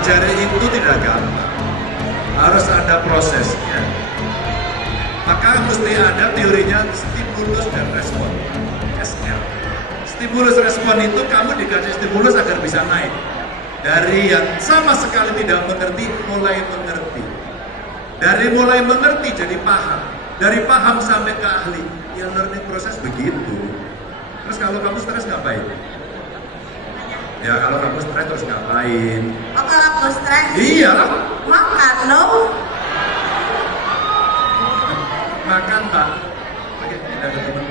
belajar itu tidak gampang, harus ada prosesnya. Maka mesti ada teorinya stimulus dan respon, SR. Stimulus respon itu kamu dikasih stimulus agar bisa naik dari yang sama sekali tidak mengerti mulai mengerti, dari mulai mengerti jadi paham, dari paham sampai ke ahli. Ya learning proses begitu. Terus kalau kamu stres ngapain? Ya kalau kamu stres terus ngapain? Oh kalau aku stres? Iya. Makan loh. Makan Pak. Oke, kita ketemu.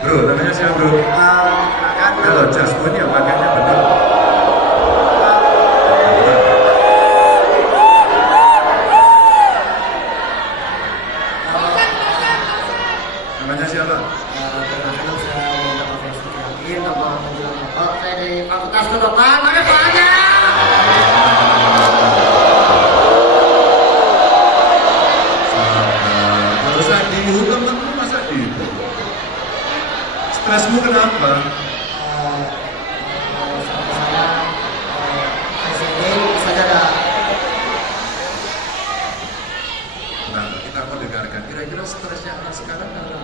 Bro, namanya siapa bro? Makan. Kalau Jasmine ya makannya benar. Namanya siapa? Perkenalkan saya Muhammad Afif Yakin, nama panggilan Bapak. Saya dari Fakultas Kedokteran. Mana soalnya? Kalau usah dihukum temenmu masa dihukum? Stresmu kenapa? Saya presiden saja dah. Nah, kita mau dengarkan. Kira-kira stresnya anak sekarang apa?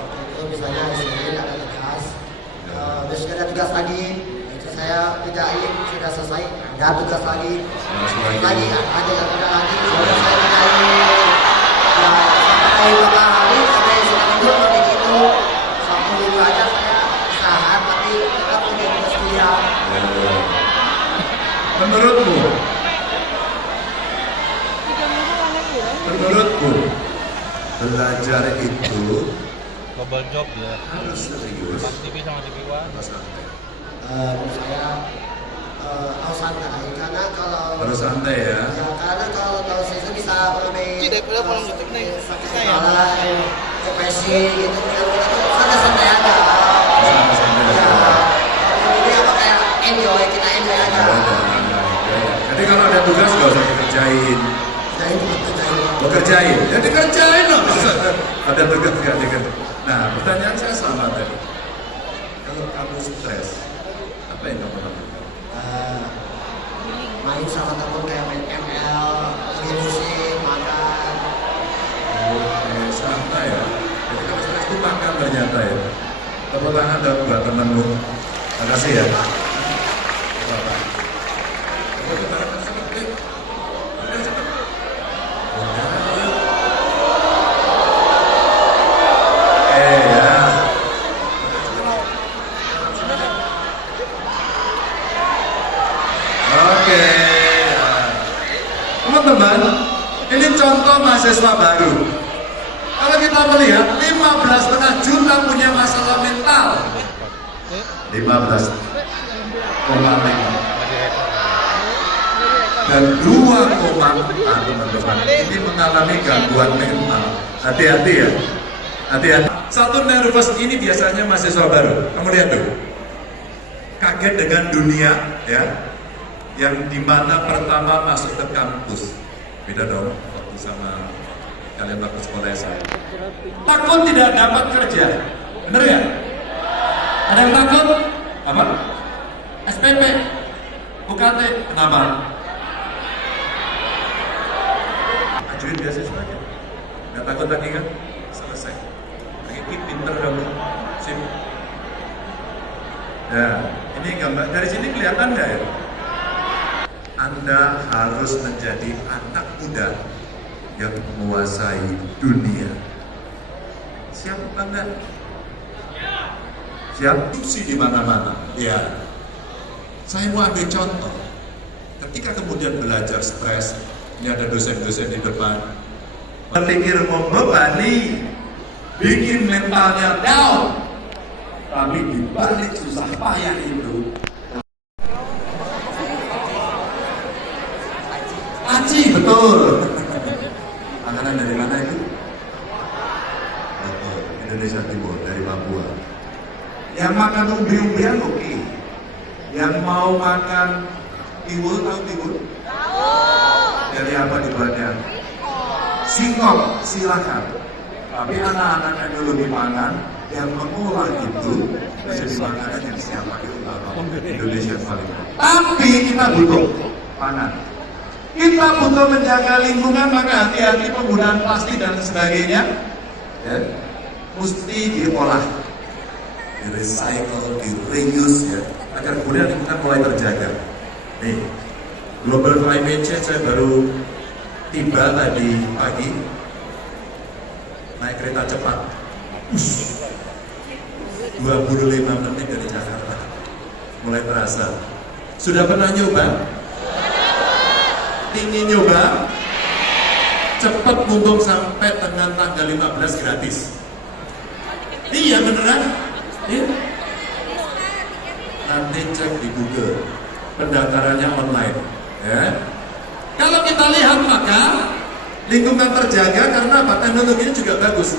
Waktu itu misalnya di sini ada tugas, besok ada tugas lagi. Itu saya kerjain sudah selesai, ada tugas lagi. Lagi ada lagi, sudah saya kerjain. Ya sampai beberapa hari sampai seminggu seperti itu. Satu minggu aja saya istirahat, tapi tetap punya tugas kuliah. Menurutmu, belajar itu double job ya. harus serius. Pas TV sama TV One. Harus santai. Menurut saya harus santai karena kalau Harus santai ya. ya karena kalau tahu saya itu bisa lebih Tidak, kalau mau YouTube nih, sakit saya. kepala, depresi gitu kan santai aja. Santai-santai Ya, aja. ini apa kayak enjoy kita enjoy aja. Jadi kalau ada tugas gak usah dikerjain. Jadi kerjain. Lo kerjain, ya dikerjain loh. Ada tugas gak dikerjain. Nah, pertanyaan saya sama tadi. Kalau kamu stres, apa yang kamu lakukan? Main sama temen kayak main ML, main musik, makan. Oke, santai ya. Jadi kalau stres itu makan ternyata ya. Tepuk tangan dan buat temanmu. Makasih ya. Bapak. Tepuk tangan seperti. Udah cepet. Udah, ayo. Ya. Oke. Teman-teman, ini contoh mahasiswa baru. Kalau kita melihat 15,5 juta punya masalah mental. 15,5 dan 2,4 teman-teman ini mengalami gangguan mental. Hati-hati ya, hati-hati. Satu nervous ini biasanya mahasiswa baru. Kamu lihat tuh, kaget dengan dunia ya, yang dimana pertama masuk ke kampus. Beda dong waktu sama kalian waktu sekolah saya. Takut tidak dapat kerja, bener ya? Ada yang takut? Apa? SPP, UKT, kenapa? Ajuin beasiswanya. Nggak takut lagi kan? Selesai. Lagi pinter kamu, sip. Ya, ini gambar dari sini kelihatan nggak ya? Anda harus menjadi anak muda yang menguasai dunia. Siap apa enggak? Siap? Fungsi di mana-mana. Ya. Saya mau ambil contoh. Ketika kemudian belajar stres, ini ada dosen-dosen di depan. Berpikir membebani, bikin mentalnya down. Tapi dibalik susah payah itu, aci betul. Makanan dari mana itu? Betul, Indonesia Timur, dari Papua. Yang makan umbi-umbian oke. Yang mau makan tiwul, tahu tiwul? Tahu. Dari apa dibuatnya? Singkong, silakan. Tapi anak-anak yang dulu dimakan, yang mengolah itu menjadi makanan yang siap pakai utama. Indonesia yang paling baik. Tapi kita butuh pangan. Kita butuh menjaga lingkungan, maka hati-hati penggunaan plastik dan sebagainya. Ya, mesti diolah, di-recycle, di-reuse ya, agar kemudian lingkungan mulai terjaga. Nih, global climate change saya baru tiba tadi pagi, naik kereta cepat, 25 menit dari Jakarta, mulai terasa. Sudah pernah nyoba? Ingin nyoba? Cepat mumpung sampai dengan tanggal 15 gratis. Iya beneran? Iya. Nanti cek di Google, pendaftarannya online. Ya. Kalau kita lihat maka lingkungan terjaga karena apa? Teknologinya juga bagus.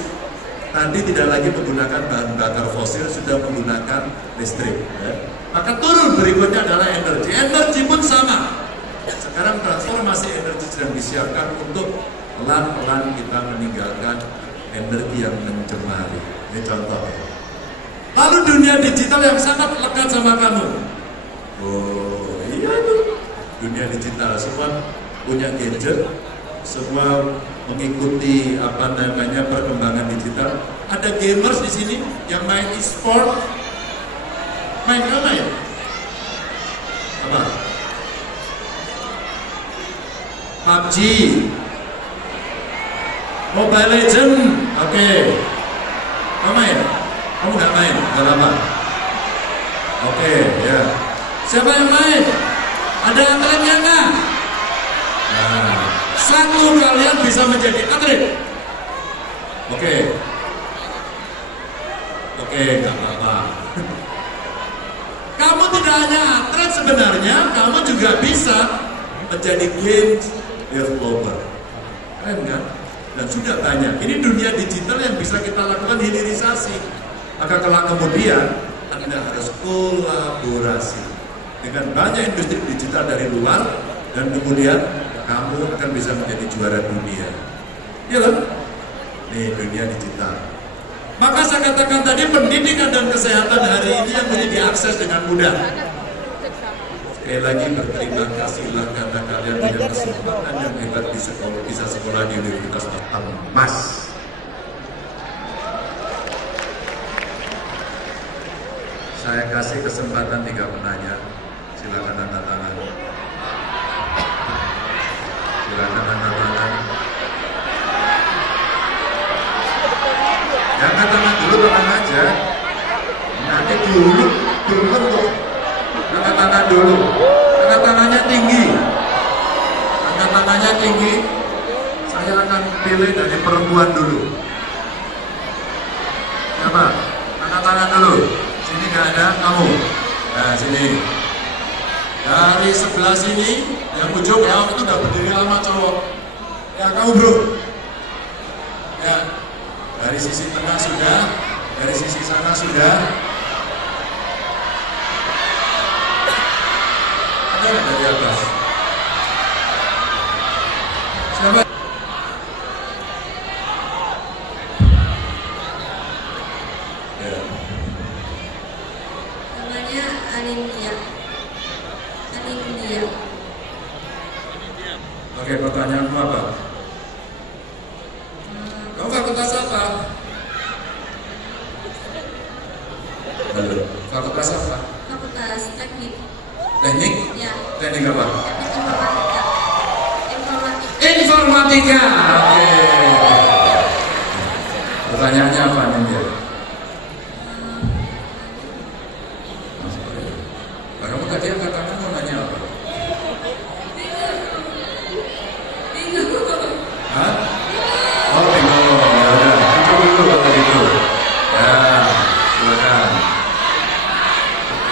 Nanti tidak lagi menggunakan bahan bakar fosil, sudah menggunakan listrik. Ya. Maka turun berikutnya adalah energi. Energi pun sama. Sekarang transformasi energi sedang disiapkan untuk pelan-pelan kita meninggalkan energi yang mencemari. Ini contoh. Lalu dunia digital yang sangat lekat sama kamu. Oh iya tuh. Dunia digital semua punya gadget, semua mengikuti apa namanya perkembangan digital. Ada gamers di sini yang main e-sport. Main apa ya? Apa? PUBG, Mobile Legend, oke. Kamu main? Kamu nggak main? Nggak apa? Oke, ya. Siapa yang main? Ada atletnya nggak? Nah, satu kalian bisa menjadi atlet. Oke, nggak apa-apa. Kamu tidak hanya atlet sebenarnya, kamu juga bisa menjadi game developer. Keren kan? Dan sudah banyak. Ini dunia digital yang bisa kita lakukan hilirisasi. Maka kelak kemudian Anda harus kolaborasi dengan banyak industri digital dari luar dan kemudian kamu akan bisa menjadi juara dunia. Iya kan? Nih dunia digital. Maka saya katakan tadi pendidikan dan kesehatan hari ini yang bisa diakses dengan mudah. Sekali lagi berterima kasihlah karena kalian punya kesempatan yang hebat di sekolah, bisa sekolah di Universitas Emas. Saya kasih kesempatan 3 penanya. Silakan angkat tangan. Silakan angkat tangan. Ya angkat tangan dulu, tenang aja. Nanti dulu kok. Angkat tangan dulu. Angkat tangannya tinggi. Angkat tangannya tinggi. Saya akan pilih dari perempuan dulu. Siapa? Angkat tangan dulu. Sini nggak ada, kamu. Nah sini. Dari sebelah sini, yang ujung ya itu udah berdiri lama cowok. Ya kamu bro. Ya. Dari sisi tengah sudah. Dari sisi sana sudah. Dari atas. Siapa? Ya. Namanya Anindya. Oke, pertanyaanmu apa? Kamu fakultas apa? Halo, fakultas apa? Fakultas Teknik. Teknik? Ya. Teknik apa? Informatika. Informatika. Informatika. Oke. Pertanyaannya apa nih dia? Kamu tadi yang katakan mau nanya apa? Bingung. Hah? Oh bingung. Ya udah. Coba dulu kalau gitu. Ya, silakan.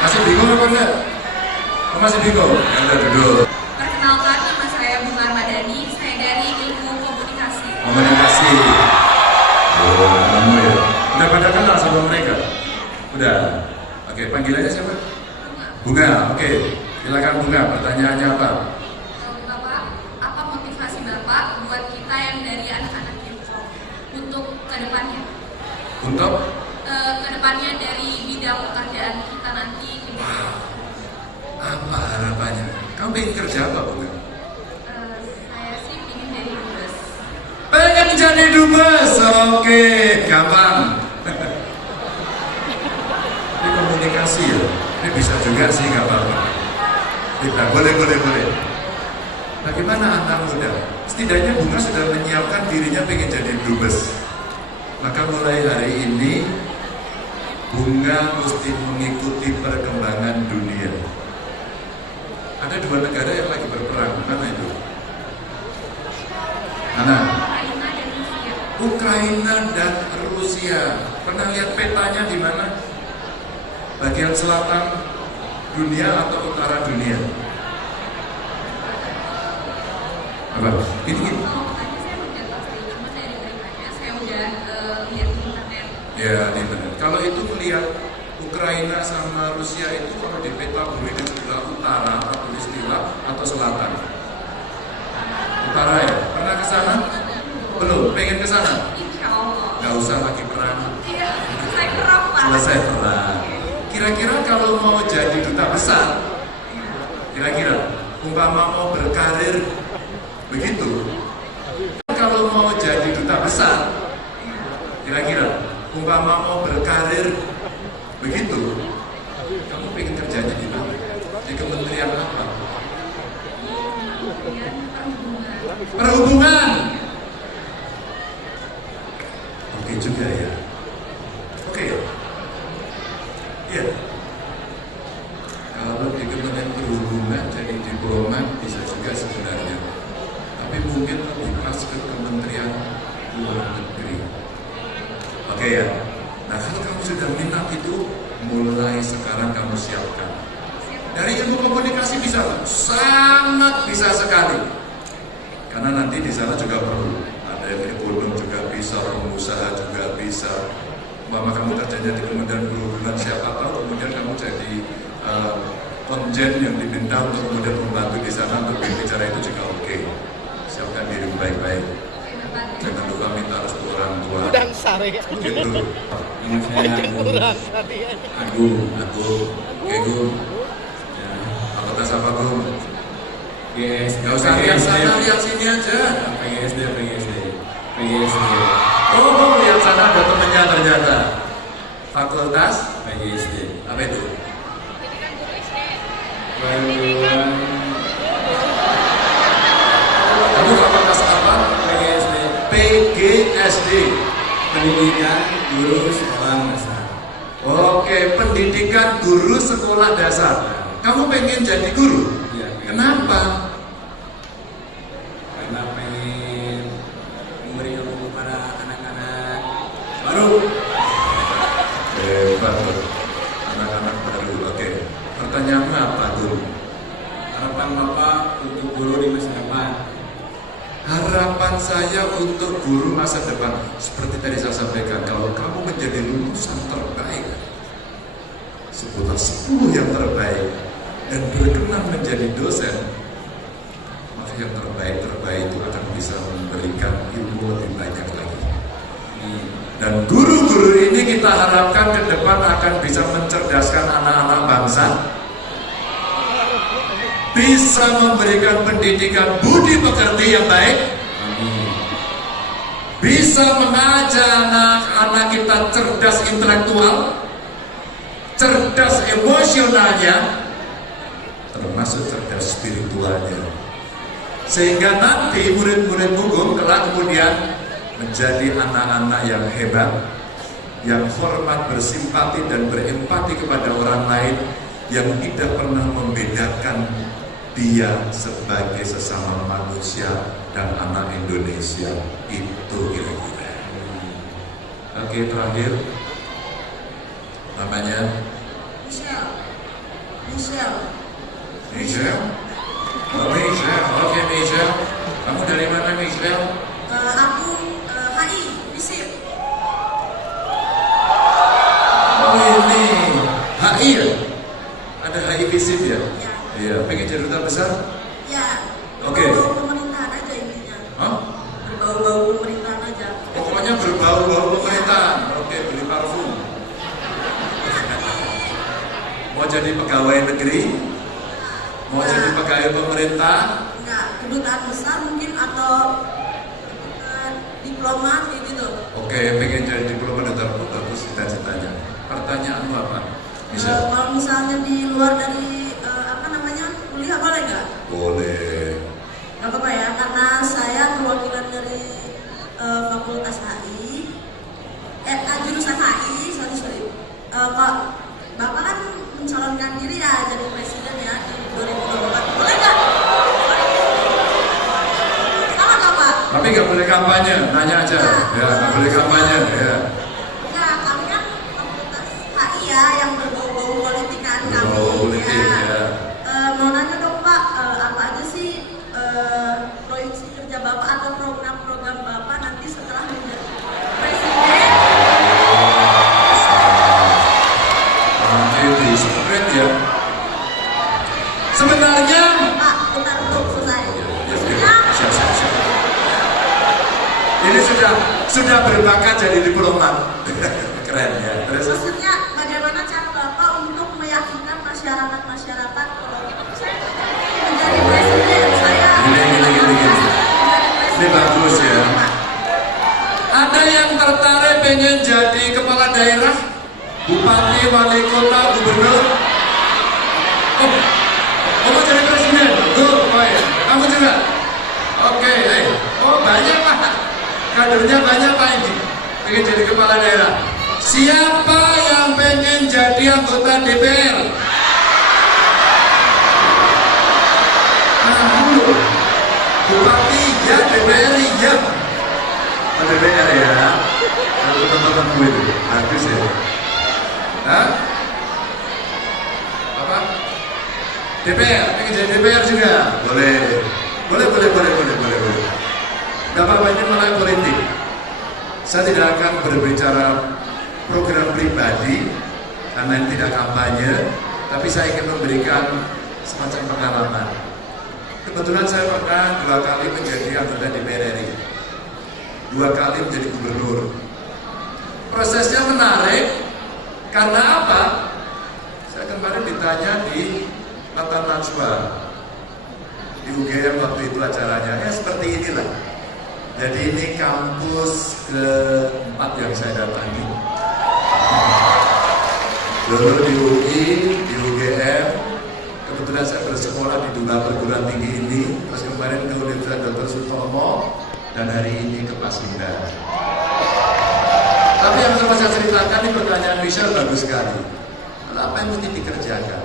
Masih bingung apa enggak? Oh, masih bingung? Ya udah duduk. Perkenalkan, nama saya Bunga Madani. Saya dari Ilmu Komunikasi. Komunikasi. Oh, kamu ya. Udah pada kenal sama mereka? Udah. Oke, panggilannya siapa? Bunga. Oke. Silakan Bunga. Pertanyaannya apa? Bapak, apa motivasi Bapak buat kita yang dari anak-anak Info untuk kedepannya? Untuk? Kedepannya dari bidang pekerjaan kita nanti. harapannya? Kamu pengen kerja apa, Bu? Saya sih ingin jadi dubes. Pengen jadi dubes, oke, gampang. Ini komunikasi ya, ini bisa juga sih, nggak apa-apa. Kita boleh. Bagaimana anak muda? Setidaknya Bunga sudah menyiapkan dirinya pengen jadi dubes. Maka mulai hari ini Bunga mesti mengikuti perkembangan dunia. Ada 2 negara yang lagi berperang, mana itu? Mana? Ukraina dan Rusia. Ukraina dan Rusia. Pernah lihat petanya di mana? Bagian selatan dunia atau utara dunia? Apa? Ini. Kalau tadi saya udah pasti, cuma dari beritanya saya udah lihat di internet. Ya, di internet. Kalau itu melihat Ukraina sama Rusia itu kalau di peta bumi di sebelah utara atau di sebelah atau selatan? Utara ya? Pernah ke sana? Belum? Pengen ke sana? Insya Allah. Gak usah lagi perang. Iya, saya perang Pak. Selesai perang. Kira-kira kalau mau jadi duta besar, kira-kira umpama mau berkarir begitu, kalau mau jadi duta besar, kira-kira umpama mau berkarir begitu, kamu pengen kerjanya di mana? Di kementerian apa? Perhubungan. Oke juga ya. Oke ya. Iya. Kalau di Kementerian Perhubungan jadi diplomat bisa juga sebenarnya. Tapi mungkin lebih pas ke Kementerian Luar Negeri. Oke ya. Nah kalau kamu sudah minat itu, mulai sekarang kamu siapkan. Dari ilmu komunikasi bisa, sangat bisa sekali. Karena nanti di sana juga perlu. Ada yang ekonom juga bisa, pengusaha juga bisa. Mama kamu kerjanya di Kementerian Perhubungan, siapa tahu kemudian kamu jadi konjen yang diminta untuk kemudian membantu di sana untuk berbicara itu juga oke. Siapkan diri baik-baik. Jangan lupa minta restu orang tua. Udang sari. Gitu. Ini saya Agung. Ya, Fakultas apa Bung? GS. Gak usah lihat sana, lihat sini aja. PGSD. Oh, lihat sana ada temennya ternyata. Fakultas PGSD. apa itu? Perguruan Kamu fakultas apa? PGSD. PGSD. Pendidikan Guru Sekolah Dasar. Oke, pendidikan guru sekolah dasar. Kamu pengen jadi guru? Iya. Kenapa? Karena pengen memberi ilmu kepada anak-anak baru. Hebat tuh. Anak-anak baru. Oke. Pertanyaanmu apa, Guru? Harapan Bapak untuk guru di masa depan. Harapan saya untuk guru masa depan, seperti tadi saya sampaikan, kalau kamu menjadi lulusan terbaik, sebutlah 10 yang terbaik, dan berkenan menjadi dosen, maka yang terbaik itu akan bisa memberikan ilmu lebih banyak lagi. Dan guru-guru ini kita harapkan ke depan akan bisa mencerdaskan anak-anak bangsa, bisa memberikan pendidikan budi pekerti yang baik, bisa mengajak anak-anak kita cerdas intelektual, cerdas emosionalnya, termasuk cerdas spiritualnya, sehingga nanti murid-murid Gugum kelak kemudian menjadi anak-anak yang hebat, yang hormat, bersimpati dan berempati kepada orang lain, yang tidak pernah membedakan dia sebagai sesama manusia dan anak Indonesia. Itu kira-kira. Oke, terakhir namanya Michelle. Oh, Michelle. Oke, Michelle. Kamu dari mana, Michelle? Aku HI, FISIP. Oh, ini HI ya? Ada HI FISIP ya? Iya, pengen jadi duta besar? Ya, Oke. berbau pemerintahan aja intinya. Hah? Berbau pemerintahan aja. Pokoknya berbau-bau pemerintahan. Oke, beli parfum. Mau jadi pegawai negeri? Mau jadi pegawai pemerintah? Enggak, kedutaan besar mungkin atau diplomat kayak gitu. Oke, pengen jadi diplomat atau bagus cita-citanya. Pertanyaanmu apa? Bisa? Kalau misalnya di luar dari kuliah boleh nggak? Boleh. Nggak apa-apa ya, karena saya perwakilan dari Fakultas HI, jurusan HI, sorry. Pak, Bapak kan mencalonkan diri ya jadi presiden ya di 2024. Boleh nggak? Salah nggak Pak? Tapi nggak boleh kampanye, nanya aja. Ya, nggak boleh kampanye. Ya. Enggak, kami kan Fakultas HI ya yang berbau-bau politik kan kami. Berbau politik, ya. Mau nanya dong Pak, apa aja sih proyeksi kerja Bapak atau program-program Bapak nanti setelah menjadi presiden? Nanti di spread ya. Sebenarnya Pak, bentar untuk selesai. siap. Ini sudah berbakat jadi diplomat. Keren ya. Terus Maksudnya bagaimana cara Bapak untuk meyakinkan masyarakat kalau saya menjadi presiden, saya Gini. Ini bagus ya. Ada yang tertarik pengen jadi kepala daerah, bupati, wali kota, gubernur? Oh, mau jadi presiden? Tuh, kamu juga? Oke, oh banyak Pak. Kadernya banyak Pak ini. Pengen jadi kepala daerah. Siapa yang pengen jadi anggota DPR? Bupati ya, DPR ya. Oh, DPR ya. Kalau teman-temanmu itu bagus ya. Hah? Apa? DPR, pengen jadi DPR juga? Boleh. Gak apa-apa, ini malah politik. Saya tidak akan berbicara program pribadi karena ini tidak kampanye, tapi saya ingin memberikan semacam pengalaman. Kebetulan saya pernah 2 kali menjadi anggota DPR RI, 2 kali menjadi gubernur. Prosesnya menarik karena apa? Saya kemarin ditanya di Tata Najwa di UGM waktu itu acaranya, ya seperti inilah. Jadi ini kampus ke-4 yang saya datangi. Dulu di UI, di UGM. Kebetulan saya bersekolah di 2 perguruan tinggi ini. Terus kemarin ke Universitas Dr. Sutomo dan hari ini ke Pasundan. Tapi yang pertama saya ceritakan ini pertanyaan Michelle bagus sekali. Apa yang mesti dikerjakan?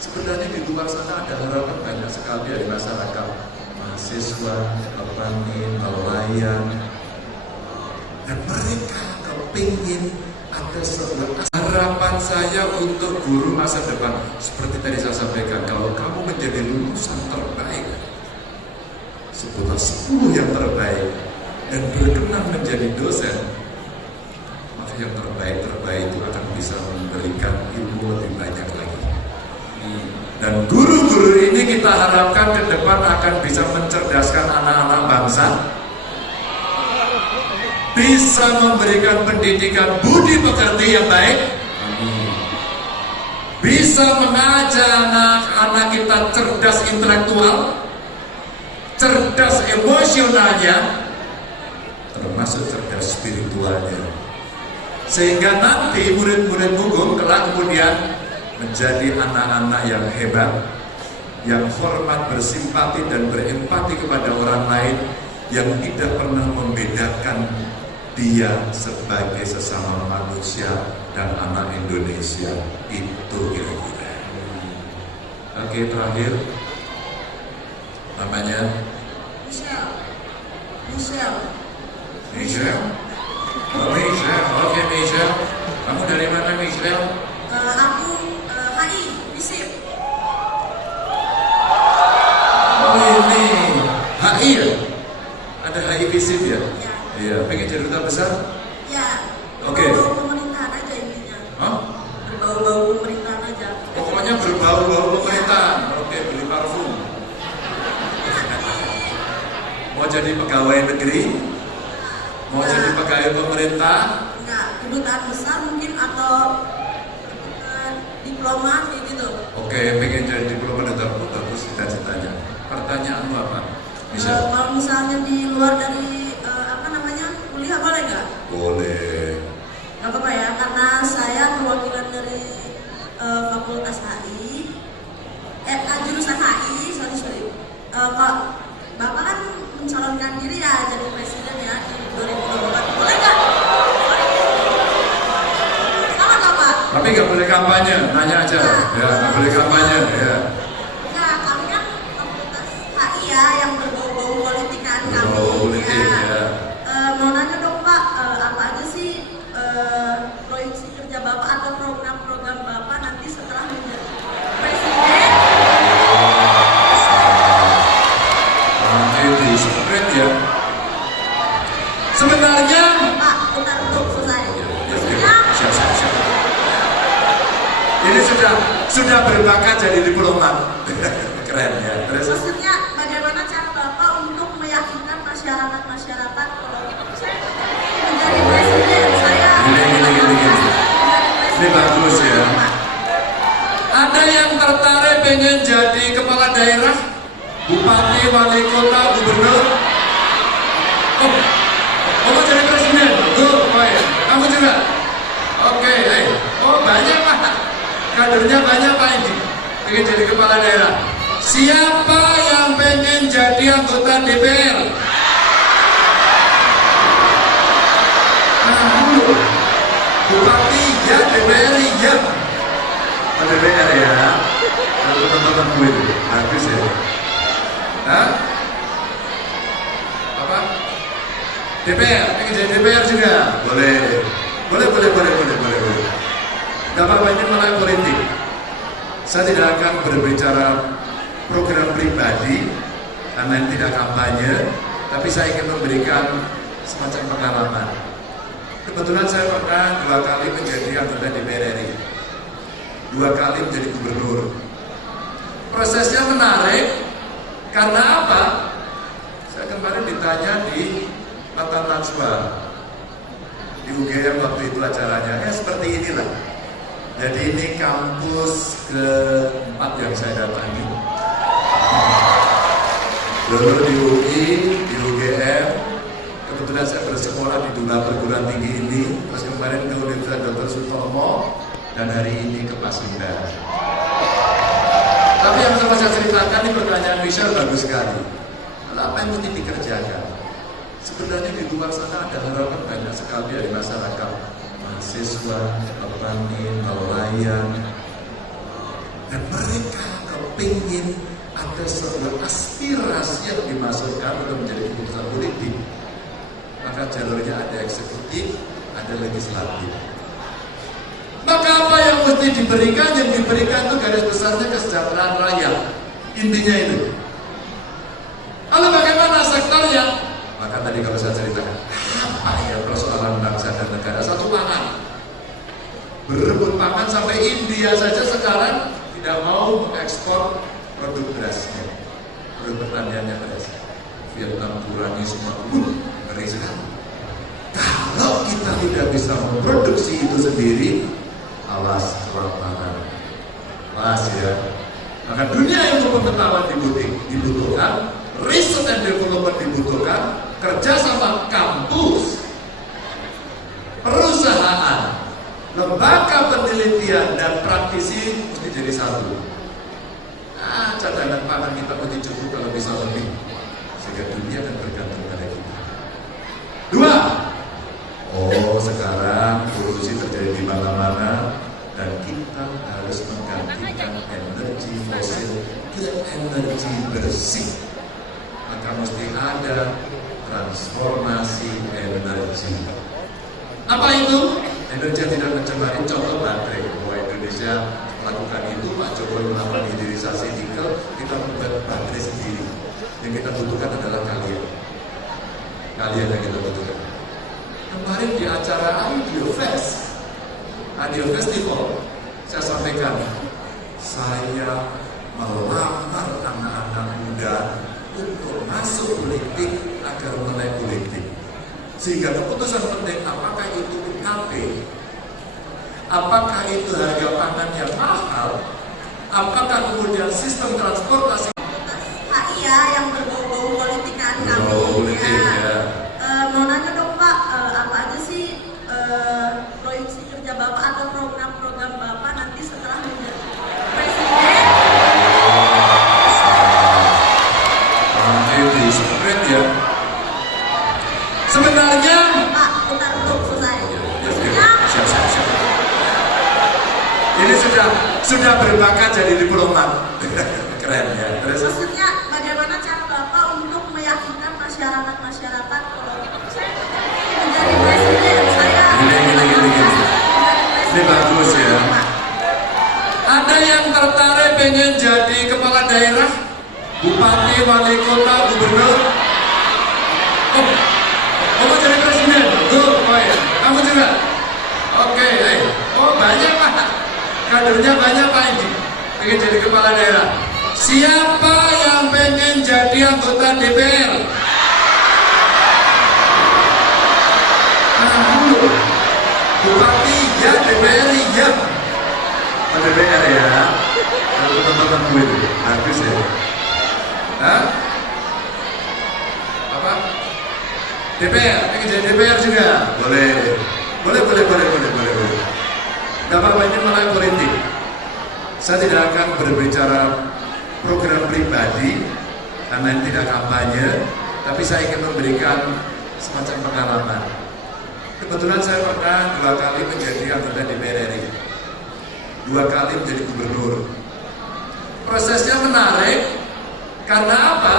Sebenarnya di luar sana ada harapan banyak sekali dari masyarakat, mahasiswa, petani, nelayan, dan mereka kepingin ada sebuah harapan saya untuk guru masa depan. Seperti tadi saya sampaikan, kalau kamu menjadi lulusan terbaik, sebutlah 10 yang terbaik dan berkenan menjadi dosen, maka yang terbaik itu akan bisa memberikan ilmu lebih banyak lagi. Dan guru-guru ini kita harapkan ke depan akan bisa mencerdaskan anak-anak bangsa, bisa memberikan pendidikan budi pekerti yang baik, bisa mengajak anak-anak kita cerdas intelektual, cerdas emosionalnya, termasuk cerdas spiritualnya, sehingga nanti murid-murid hukum kelak kemudian menjadi anak-anak yang hebat, yang hormat, bersimpati dan berempati kepada orang lain, yang tidak pernah membedakan dia sebagai sesama manusia dan anak Indonesia. Itu kira-kira. Oke, terakhir namanya Michelle. Michelle. Oh, Michelle. Oke, Michelle. Kamu dari mana, Michelle? Aku HI, FISIP. Oh, ini HI ya? Ada HI FISIP ya? Ya. Iya, pengen jadi duta besar? Ya. Oke. Berbau pemerintahan aja intinya. Hah? Berbau pemerintahan aja. Pokoknya berbau-bau pemerintahan. Oke, beli parfum. Mau jadi pegawai negeri? Mau Ya. jadi pegawai pemerintah? Enggak, kedutaan besar mungkin atau diplomat kayak gitu. Oke, pengen jadi diplomat atau Bisa. Kalau misalnya di luar dari kuliah boleh nggak? Boleh. Nggak apa-apa ya, karena saya perwakilan dari Fakultas HI, jurusan HI, sorry. Pak, Bapak kan mencalonkan diri ya jadi presiden ya di 2024. Boleh nggak? Salah nggak Pak? Tapi nggak boleh kampanye, nanya aja. Ya, nggak boleh kampanye. Ya. Enggak, kami kan Fakultas HI ya yang berbau-bau politik kan kami. Berbau politik, ya. Mau nanya dong Pak, apa aja sih proyeksi kerja Bapak atau program-program Bapak nanti setelah menjadi presiden? Nanti di spread ya. Sebenarnya Pak, bentar untuk selesai. siap. Ini sudah berbakat jadi diplomat. Keren ya. Terus Maksudnya bagaimana cara Bapak untuk meyakinkan masyarakat kalau saya menjadi presiden, saya Gini. Ini bagus ya. Ada yang tertarik pengen jadi kepala daerah, bupati, wali kota, gubernur? Oh mau jadi presiden? Kamu juga? Oke, banyak Pak. Kadernya banyak Pak ini. Pengen jadi kepala daerah. Siapa yang pengen jadi anggota DPR? Bupati ya, DPR ya. DPR ya. Kalau teman-teman gue itu bagus ya. Hah? Apa? DPR, pengen jadi DPR juga? Boleh. Gak apa-apa, ini malah politik. Saya tidak akan berbicara program pribadi karena ini tidak kampanye, tapi saya ingin memberikan semacam pengalaman. Kebetulan saya pernah 2 kali menjadi anggota DPR RI, 2 kali menjadi gubernur. Prosesnya menarik karena apa? Saya kemarin ditanya di Mata Najwa di UGM waktu itu acaranya, seperti inilah. Jadi ini kampus ke-4 yang saya datangi. Dulu di UI, di UGM, kebetulan saya bersekolah di 2 perguruan tinggi ini, terus kemarin ke Universitas Dr. Sutomo, dan hari ini ke Pasundan. Tapi yang saya ceritakan, ini pertanyaan Michelle bagus sekali. Apa yang mesti dikerjakan? Sebenarnya di luar sana ada harapan banyak sekali dari masyarakat, mahasiswa, petani, nelayan, dan mereka kepingin ada sebuah aspirasi yang dimasukkan untuk menjadi keputusan politik. Maka jalurnya ada eksekutif, ada legislatif. Maka apa yang mesti diberikan? Yang diberikan itu garis besarnya kesejahteraan rakyat. Intinya itu. Lalu bagaimana sektornya? Maka tadi kalau saya ceritakan, apa ya persoalan bangsa dan negara? Satu, pangan. Berebut pangan sampai India saja sekarang tidak mau mengekspor produk berasnya, produk pertaniannya beras. Vietnam kurangi semua, ngeri sekali. Kalau kita tidak bisa memproduksi itu sendiri, awas kelaparan. Awas ya. Maka dunia ilmu pengetahuan dibutuhkan, riset dan development dibutuhkan, kerjasama kampus, perusahaan, lembaga penelitian dan praktisi mesti jadi satu. Cadangan pangan kita mesti cukup, kalau bisa lebih, sehingga dunia akan bergantung pada kita. 2. Sekarang polusi terjadi di mana-mana dan kita harus menggantikan energi fosil ke energi bersih. Maka mesti ada transformasi energi. Apa itu? Energi yang tidak mencemari, contoh baterai. Bahwa Indonesia melakukan itu, Pak Jokowi melakukan hilirisasi nikel, kita membuat baterai sendiri. Yang kita butuhkan adalah kalian yang kita butuhkan. Kemarin di acara Audio Festival, saya sampaikan, saya melamar anak-anak muda untuk masuk politik agar melek politik. Sehingga keputusan penting, apakah itu UKP, apakah itu harga pangan yang mahal, apakah kemudian sistem transportasi HI ya yang berbau-bau politik jadi diplomat. Keren ya. Terus Maksudnya bagaimana cara Bapak untuk meyakinkan masyarakat kalau saya menjadi presiden, saya Ini bagus ya. Ada yang tertarik pengen jadi kepala daerah, bupati, wali kota, gubernur? Oh, kamu jadi presiden? Tuh, oh ya. Kamu juga? Oke, oh banyak Pak. Kadernya banyak Pak ini. Pengen jadi kepala daerah. Siapa yang pengen jadi anggota DPR? Dulu. Bupati ya, DPR ya. Oh, DPR ya. Lalu teman-teman gue itu bagus ya. Hah? Apa? DPR, pengen jadi DPR juga? Boleh. Boleh. Gak apa-apa, ini malah politik. Saya tidak akan berbicara program pribadi karena ini tidak kampanye, tapi saya ingin memberikan semacam pengalaman. Kebetulan saya pernah 2 kali menjadi anggota DPR RI, 2 kali menjadi gubernur. Prosesnya menarik karena apa?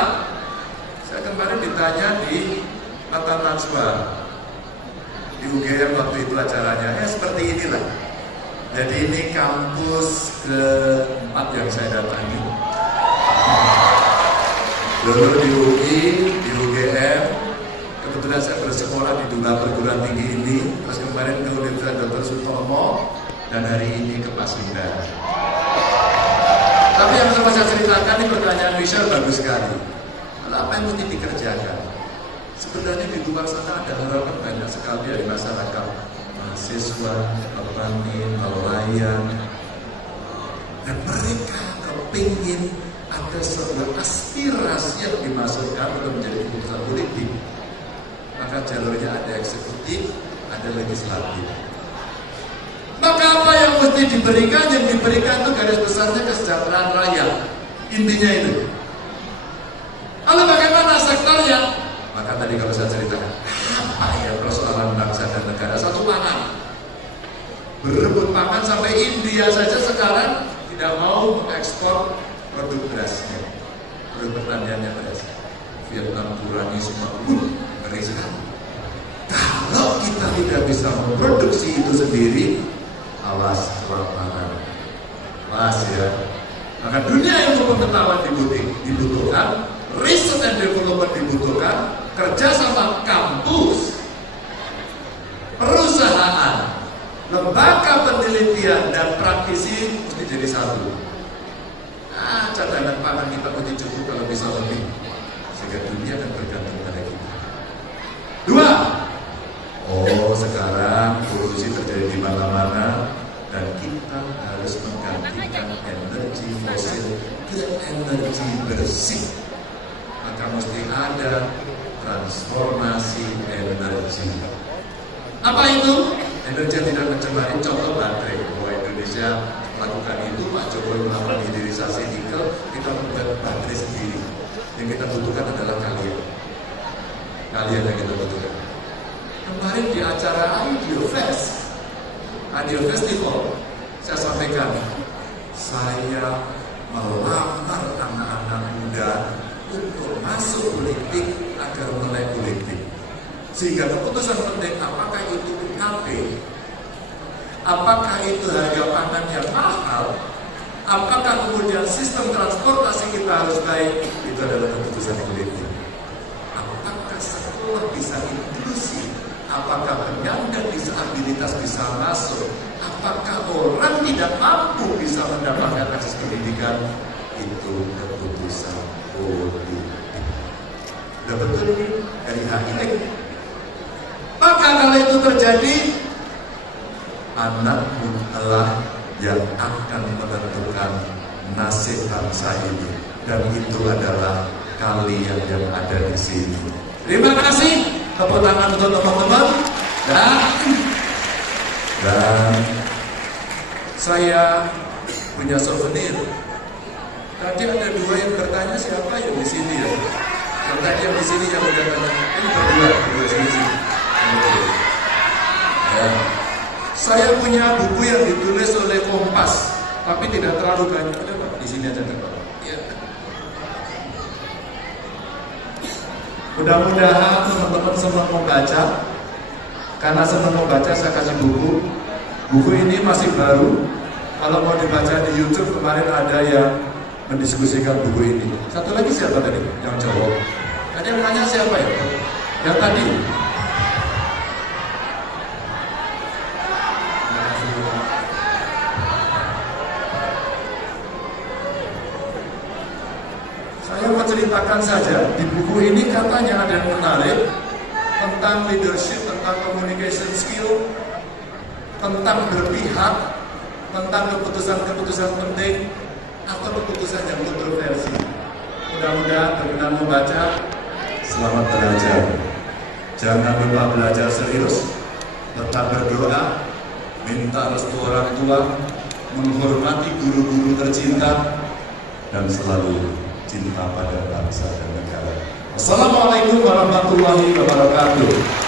Saya kemarin ditanya di Tata Najwa di UGM waktu itu acaranya, ya seperti inilah. Jadi ini kampus ke-4 yang saya datangi. Dulu di UI, di UGM, kebetulan saya bersekolah di 2 perguruan tinggi ini, terus kemarin ke Universitas Dr. Sutomo, dan hari ini ke Pasundan. Tapi yang saya ceritakan ini pertanyaan Michelle bagus sekali. Apa yang mesti dikerjakan? Sebenarnya di luar sana ada harapan banyak sekali dari masyarakat, mahasiswa, petani, nelayan, dan mereka kepingin ada sebuah aspirasi yang dimasukkan untuk menjadi keputusan politik. Maka jalurnya ada eksekutif, ada legislatif. Maka apa yang mesti diberikan? Yang diberikan itu garis besarnya kesejahteraan rakyat. Intinya itu. Lalu bagaimana sektornya? Maka tadi kalau saya ceritakan, apa ya persoalan bangsa dan negara? Satu, pangan. Berebut pangan sampai India saja sekarang tidak mau mengekspor produk berasnya, produk pertaniannya beras. Vietnam kurangi semua, ngeri sekali. Kalau kita tidak bisa memproduksi itu sendiri, awas kelaparan. Awas ya. Maka dunia ilmu pengetahuan dibutuhkan, riset dan development dibutuhkan, kerjasama kampus, perusahaan, lembaga penelitian dan praktisi mesti jadi satu. Cadangan pangan kita mesti cukup, kalau bisa lebih, sehingga dunia akan bergantung pada kita. 2. Sekarang polusi terjadi di mana-mana dan kita harus menggantikan energi fosil ke energi bersih. Maka mesti ada transformasi energi. Apa itu? Energi yang tidak mencemari, contoh baterai. Bahwa Indonesia lakukan itu, Pak Jokowi melakukan hilirisasi nikel, kita membuat baterai sendiri. Yang kita butuhkan adalah kalian. Kalian yang kita butuhkan. Kemarin di acara Radio Festival, saya sampaikan, saya melamar anak-anak muda untuk masuk politik agar melek politik. Sehingga keputusan penting, apakah itu UKP, apakah itu harga pangan yang mahal, apakah kemudian sistem transportasi kita harus baik, itu adalah keputusan politik. Apakah sekolah bisa inklusi, apakah penyandang disabilitas bisa masuk, apakah orang tidak mampu bisa mendapatkan akses pendidikan, itu keputusan politik. Udah betul ini dari HILEK. Maka kalau itu terjadi, anakmu adalah yang akan menentukan nasib bangsa ini, dan itu adalah kalian yang ada di sini. Terima kasih, tepuk tangan untuk teman-teman. Dan saya punya souvenir. Tadi ada 2 yang bertanya, siapa yang di sini ya? Yang tadi yang di sini yang udah tanya, ini berdua sini. Ya. Saya punya buku yang ditulis oleh Kompas, tapi tidak terlalu banyak. Coba di sini aja coba. Ya. Mudah-mudahan teman-teman semua membaca. Karena senang membaca, saya kasih buku. Buku ini masih baru. Kalau mau dibaca di YouTube, kemarin ada yang mendiskusikan buku ini. Satu lagi siapa tadi yang jawab? Tadi yang nanya siapa ya? Yang tadi? Saya mau ceritakan saja, di buku ini katanya ada yang menarik tentang leadership, tentang communication skill, tentang berpihak, tentang keputusan-keputusan penting atau keputusan yang kontroversi. Mudah-mudahan berkenan membaca. Selamat belajar. Jangan lupa belajar serius, tetap berdoa, minta restu orang tua, menghormati guru-guru tercinta, dan selalu cinta pada bangsa dan negara. Assalamualaikum warahmatullahi wabarakatuh.